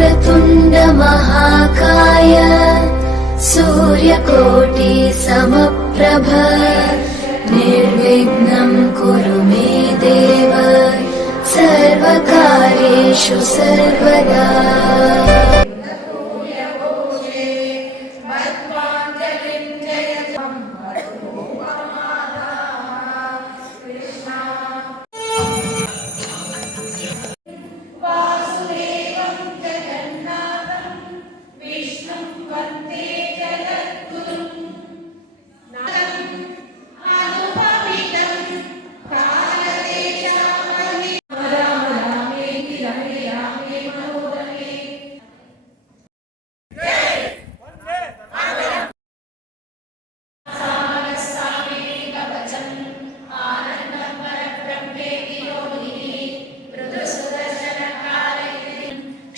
वक्रतुण्ड महाकाय सूर्यकोटि समप्रभ निर्विघ्नं कुरु मे देव सर्वकार्येषु सर्वदा।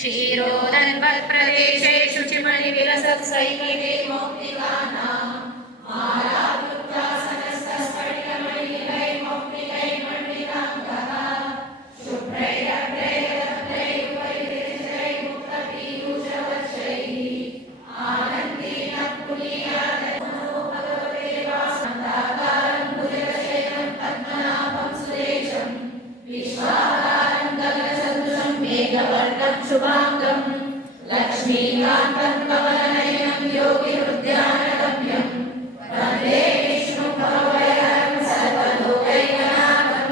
क्षीरोदन्वत्प्रदेशे शुचिमणिविलसत्सैकते मौक्तिकानाम् मालाकृत्यासनस्थस्फटिकमणिलैर्मौक्तिकैर्मण्डिताङ्गः शुभ्रैरभ्रैरभ्रैरुपैर्विरचितैः मुक्तपीयूषवक्षैः आनन्दीनः पुनीयादनो भगवते वासन्दाकारं भुजगशयनं पद्मनाभं सुरेशं विश्वाकारं गगनसदृशं मेघवर्णं शुभाङ्गम् लक्ष्मीकान्तं कमलनयनं योगिहृद्यानगम्यं वन्दे विष्णुभवभयहरं सर्वलोकैकनाथं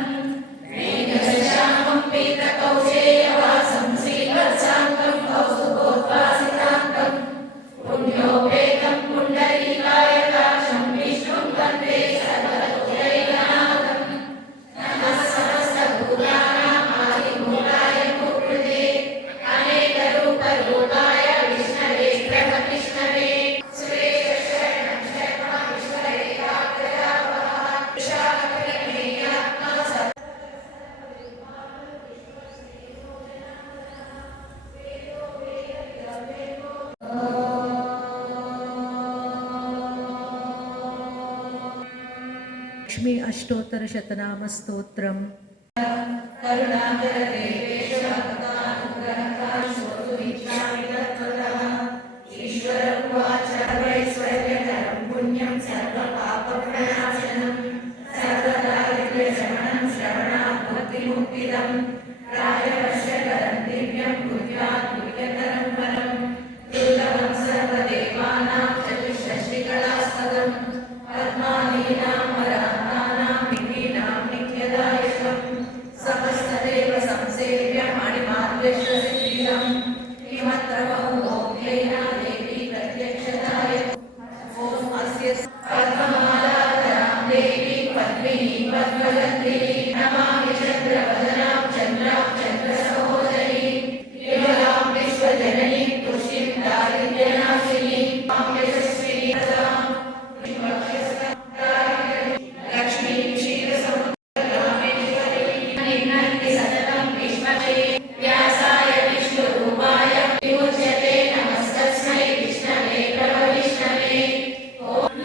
मेघश्यामं पीतकौशेयवासं श्रीवत्साङ्गं कौस्तुभोद्भासिताङ्गं पुण्योपेतं पुण्डरीकायकाशं विष्णुं वन्दे सर्वलोकैकनाथं नमः समस्तभूतानां आदिमूलाय मुकृते अनेकरूपरूपाय विष्णवे ग्रहविष्णवे सुरेशशरणं शर्मा विश्वरेखाग्रजावः विशाखमेयात्मा लक्ष्मी अष्टोत्तर शतनाम स्तोत्रम पुण्यं सर्वपापप्रणाशनं सर्वदारिद्र्यशमनं श्रवणात् भक्तिमुक्तिदं राजवर्षकरं दिव्यं गुह्यात् गुह्यतरं परं दुर्लभं सर्वदेवानां चतुष्षष्टिकलास्पदं पद्मादीनां वराहानां विधीनां नित्यदायकं समस्तदेव संसेव्यं मणिमाद्यश्वसिद्धिदं किमत्र बहुमोक्तेन देवी प्रत्यक्षताय पद्ममालाधरां देवी पद्मिनी पद्मगन्धिनी नमामि चन्द्रवदनां चन्द्रां चन्द्रसहोदरी विमलां विश्वजननीं तुष्टिं दारिद्र्यनाशिनीं मां यशस्विनीं लक्ष्मीं क्षीरसमुद्ररामेश्वरीं सततं विश्वते व्यासाय विष्णुरूपाय विमुच्यते नमस्तस्मै विष्णवे प्रभविष्णवे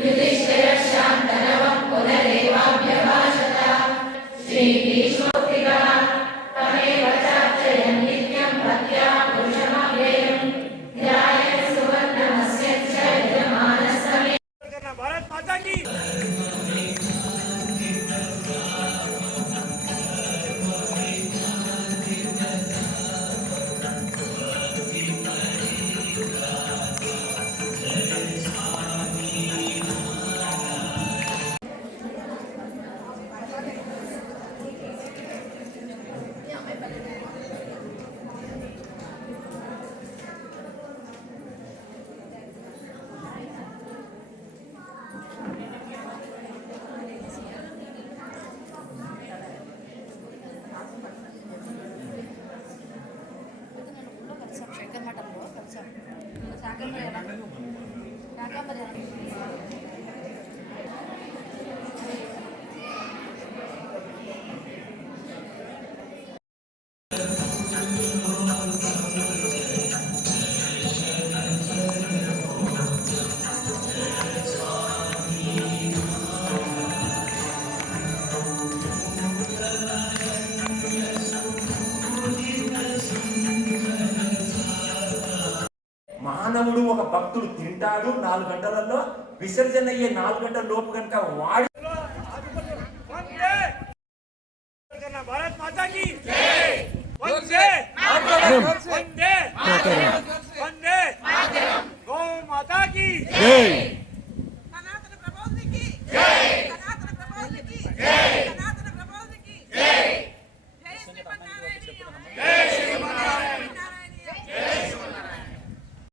युधिष्ठिरशान्तनवं पुनरेवाभ्यभाषत श्रीभीष्मोक्तिकः तमेव चार्चयन् नित्यं भक्त्या पुरुषमव्ययं ध्यायन् सुवर्णमस्य च यजमानस्तमे भारत माता की। మానవుడు ఒక భక్తుడు తింటాడు 4 గంటలలో, విసర్జన అయ్యే 4 గంటల లోపు కనుక వాడి भारत माता की जय। वंदे वंदे वंदे गौ माता की जय।